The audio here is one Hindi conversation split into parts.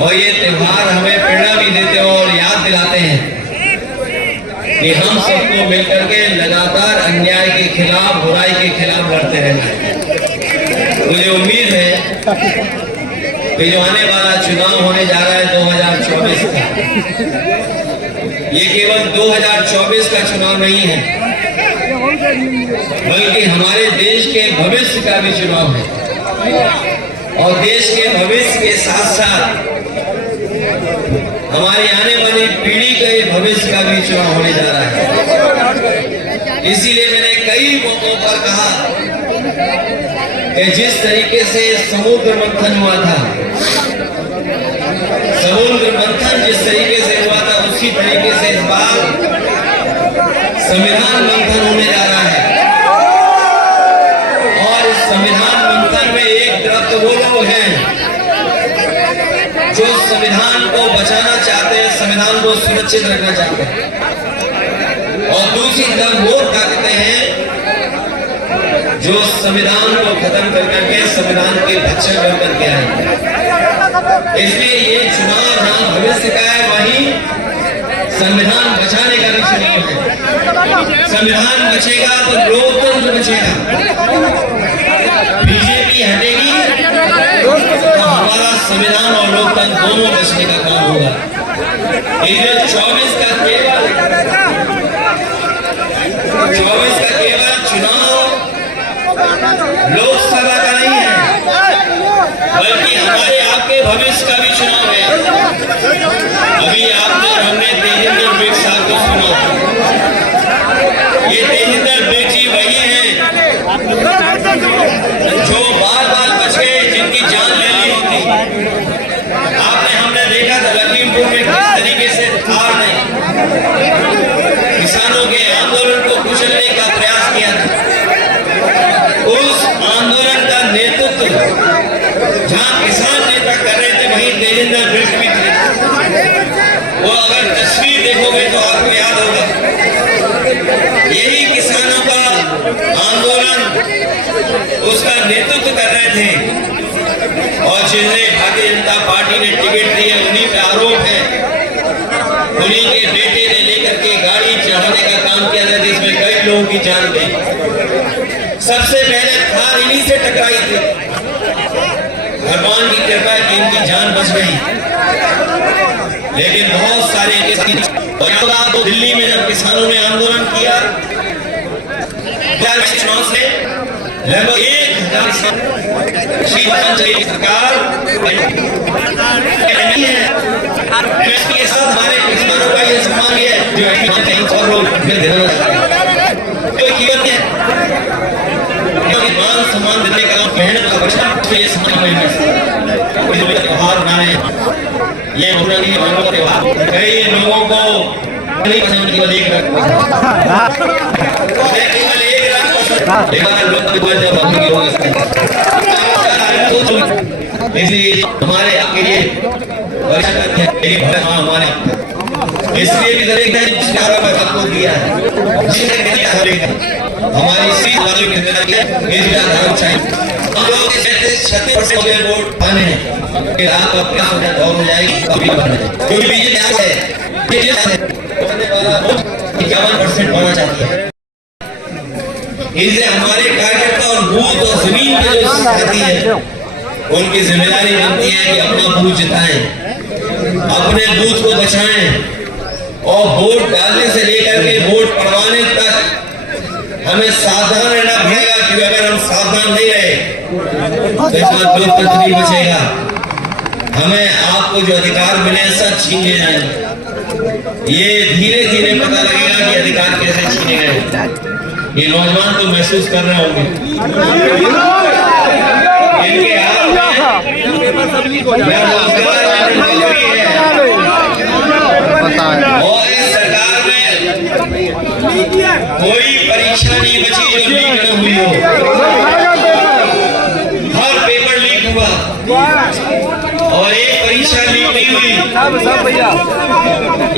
और ये त्योहार हमें प्रेरणा भी देते और याद दिलाते हैं कि हम सबको मिलकर के लगातार अन्याय के खिलाफ, बुराई के खिलाफ लड़ते रहना है। मुझे उम्मीद है कि जो आने वाला चुनाव होने जा रहा है 2024 का, ये केवल 2024 का चुनाव नहीं है, बल्कि हमारे देश के भविष्य का भी चुनाव है। और देश के भविष्य के साथ साथ हमारी आने वाली पीढ़ी के भविष्य का भी चुनाव होने जा रहा है। इसीलिए मैंने कई मौकों पर कहा कि जिस तरीके से समुद्र मंथन हुआ था, समुद्र मंथन जिस तरीके से हुआ था, उसी तरीके से इस बार संविधान मंथन होने जा रहा है। और इस संविधान मंथन में एक तरफ तो वो लोग हैं जो संविधान को बचाना चाहते हैं, संविधान को सुरक्षित रखना चाहते हैं, और दूसरी तरफ वो ताकतें हैं जो संविधान को खत्म करके संविधान के भक्षक बन करके आए। इसलिए ये चुनाव जहां भविष्य का है, वहीं संविधान बचाने का भी चुनाव है। संविधान बचेगा तो लोकतंत्र बचेगा। बीजेपी हटेगी तो हमारा संविधान और लोकतंत्र दोनों बचने का काम होगा। 24 का केवल चुनाव लोकसभा का नहीं है, बल्कि हमारे आपके भविष्य का भी चुनाव है। अभी आपने हमने तेजिंदर बेग साहब को सुना। ये तेजिंदर बेग जी वही हैं जो बार बार बच गए, जिनकी जान ले ली होती। हमने देखा था लखीमपुर में किस तरीके से थार ने किसानों के आंदोलन को कुचलने का प्रयास किया था। उस आंदोलन का नेतृत्व जहां किसान नेता कर रहे थे, वहीं तेजिंदर बेग भी थे। वो अगर तस्वीर देखोगे तो आपको याद होगा, यही किसानों का आंदोलन उसका नेतृत्व कर रहे थे। और जिन्हें भारतीय जनता पार्टी ने टिकट दी है, उन्हीं पे आरोप है। उन्हीं के बेटे ने लेकर के गाड़ी चढ़ाने का काम किया था, जिसमें कई लोगों की जान गई। सबसे पहले थार इन्हीं से टकराई थी। भगवान की कृपा की इनकी जान बच गई, लेकिन बहुत सारे तो दिल्ली में जब किसानों ने आंदोलन किया, से लगभग 1000 सरकार नहीं है के साथ हमारे किसानों का ये सम्मान है जो मान सम्मान देने का मेहनत का बचा त्योहार मनाए। ये त्योहार कई लोगों को नहीं पसंद, केवल एक इसलिए हमारे आपके लिए हमारे इसलिए भी आपको दिया है। हमारी सीट वालों की वोट पाने हैं, आप अपना दौर हो जाएगी। क्योंकि बीजेपी 51% पाना चाहती है। इसलिए हमारे कार्यकर्ता और बूथ और जमीन पे जो साथी है, उनकी जिम्मेदारी बनती है कि अपना बूथ जिताएं, अपने बूथ को बचाएं, और वोट डालने से लेकर के वोट पड़वाने तक हमें सावधान रहना पड़ेगा। क्योंकि अगर हम सावधान नहीं रहे तो लोकतंत्र नहीं बचेगा। हमें आपको जो अधिकार मिले सब छीन लिए जाएंगे। ये धीरे धीरे पता लगेगा कि अधिकार कैसे छीने गए। ये नौजवान तो महसूस कर रहे होंगे, इनके हाथ में और इस सरकार में कोई परीक्षा नहीं बची जो लीक न हुई हो। हर पेपर लीक हुआ और एक परीक्षा लीक नहीं हुई।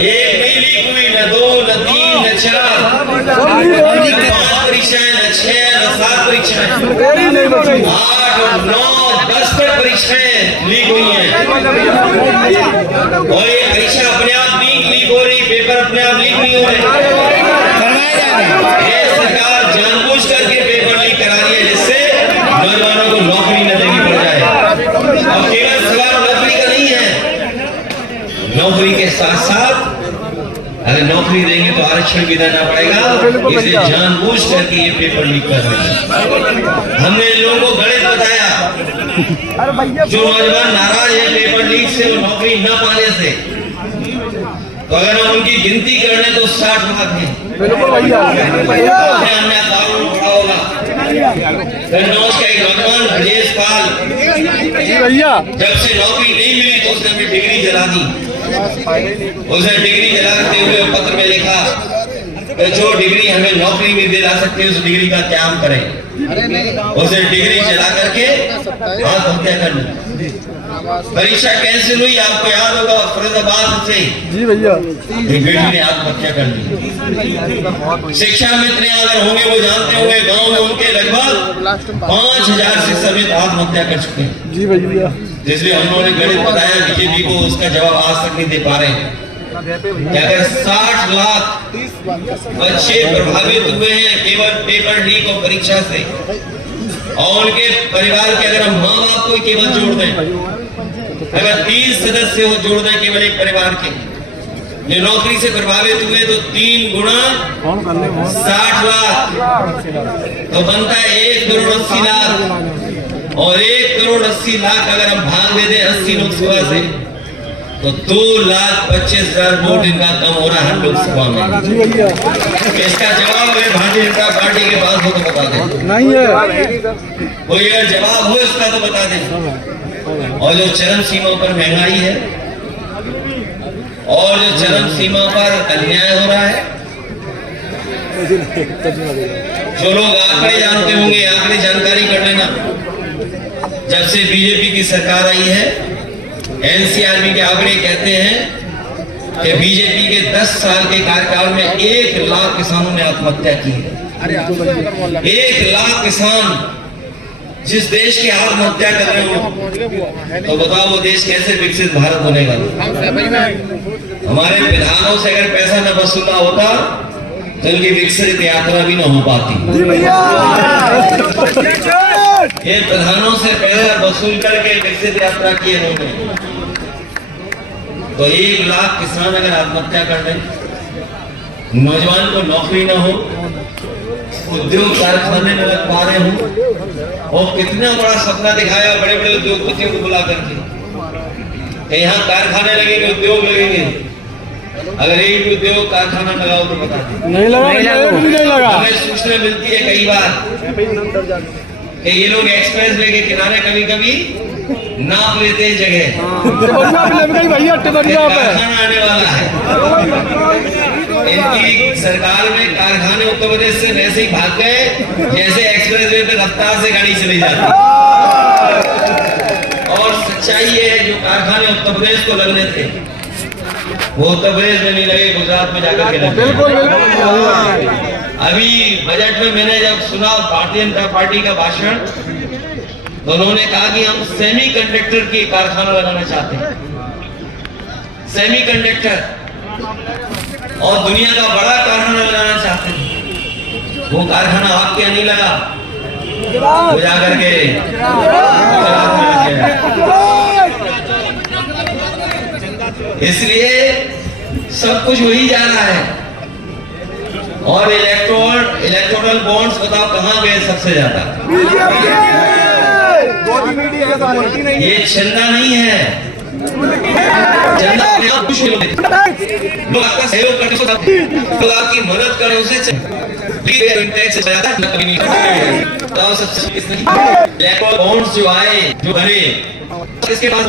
एक नहीं लीक हुई, न 2, न 3, न 4, न 5 परीक्षाएं, न 6, न 7 परीक्षाएं, 8 और 9, 10 तक परीक्षाएं लीक हुई हैं और ये परीक्षा अपने आप लीक हो रही, पेपर अपने आप लीक नहीं हो रहे। ये सरकार जानबूझ करके पेपर लीक करा रही है जिससे नौजवानों को नौकरी न देनी पड़ जाए। और केवल सवाल नौकरी का नहीं है, नौकरी के साथ साथ अगर नौकरी देंगे तो आरक्षण भी देना पड़ेगा, इसलिए जानबूझ करके ये पेपर लीक कर रहे हैं। हमने लोगों को गणित बताया, जो नौजवान नाराज है पेपर लीक से, वो नौकरी न पाने से, तो अगर हम उनकी गिनती कर लें तो 60 लाख है। हमने कानून उठा होगा। कन्नौज का एक नौजवान ब्रजेश पाल, जब से नौकरी नहीं मिली तो उसने अपनी डिग्री जला दी। उसने डिग्री जलाते हुए पत्र में लिखा कि जो डिग्री हमें नौकरी नहीं दिला सकती उस डिग्री का क्या हम करें। उसने डिग्री जला करके आत्महत्या कर ली। परीक्षा कैंसिल हुई, आपको याद होगा, फरीदाबाद से जी भैया बेटी ने आत्महत्या कर ली। शिक्षा मित्र अगर होंगे वो जानते होंगे, गांव में उनके लगभग 5000 शिक्षक मित्र आत्महत्या कर चुके हैं जी भैया। इसलिए उन्होंने गणित बताया, बीजेपी को उसका जवाब आज तक नहीं दे पा रहे हैं। अगर 60 लाख बच्चे प्रभावित हुए हैं केवल पेपर लीक और परीक्षा से, और उनके परिवार के अगर हम माँ बाप को केवल जोड़ दें, अगर 30 सदस्य हो जोड़ दें केवल एक परिवार के जो नौकरी से प्रभावित हुए, तो 3 गुना 60 लाख तो बनता है 1 करोड़ 80 लाख। और 1 करोड़ 80 लाख अगर हम भाग दे दें 80 लोकसभा से, तो 2,25,000 वोट इनका कम हो रहा है लोकसभा में। इसका जवाब अगर भारतीय जनता पार्टी के पास हो तो बता दें, नहीं है कोई अगर जवाब हो इसका तो बता दें। और जो चरम सीमा पर महंगाई है और जो चरम सीमा पर अन्याय हो रहा है, जो लोग आंकड़े जानते होंगे आंकड़े जानकारी कर लेना। जब से बीजेपी की सरकार आई है, एनसीआरबी के आंकड़े कहते हैं कि बीजेपी के 10 साल के कार्यकाल में 1 लाख किसानों ने आत्महत्या की है। 1 लाख किसान जिस देश की आत्महत्या कर रहे हो, तो बताओ वो देश कैसे विकसित भारत बनेगा। हमारे विधानों से अगर पैसा न वसूला होता तो इनकी विकसित यात्रा भी न हो पाती। ये प्रधानों से पैसा वसूल करके विकसित यात्रा की इन्होंने। तो 1 लाख किसान अगर आत्महत्या कर दें, नौजवान को नौकरी न हो, उद्योग कारखाने में लग पा रहे हो, और कितना बड़ा सपना दिखाया बड़े बड़े उद्योगपतियों को बुला करके, यहाँ कारखाने लगेंगे, उद्योग लगेंगे। अगर एक भी उद्योग कारखाना लगाओ तो बता नहीं लगा। हमें सूचना मिलती है कई बार कि ये लोग एक्सप्रेस वे के किनारे कभी कभी नाप लेते हैं जगह, कारखाना आने वाला है। इनकी सरकार में कारखाने उत्तर प्रदेश से वैसे ही भाग गए जैसे एक्सप्रेस वे पे रफ्तार से गाड़ी चली जाती। और सच्चाई ये है, जो कारखाने उत्तर प्रदेश को लगने थे वो उत्तर प्रदेश में नहीं लगे, गुजरात में जाकर के लगे। बिल्कुल। अभी बजट में मैंने जब सुना भारतीय जनता पार्टी का भाषण, तो उन्होंने कहा कि हम सेमीकंडक्टर की कारखाना लगाना चाहते हैं। सेमीकंडक्टर और दुनिया का बड़ा कारखाना लगाना चाहते हैं। वो कारखाना आपके यहाँ नहीं लगा, वो जाकर के इसलिए सब कुछ वही जा रहा है। और इलेक्टोरल बॉन्ड्स बताओ कहां गए सबसे ज्यादा। ये चंदा नहीं है, चंदा लोग आपका सहयोग करते, लोग आपकी मदद करें, उसे बॉन्ड्स जो आए जो भरे इसके बाद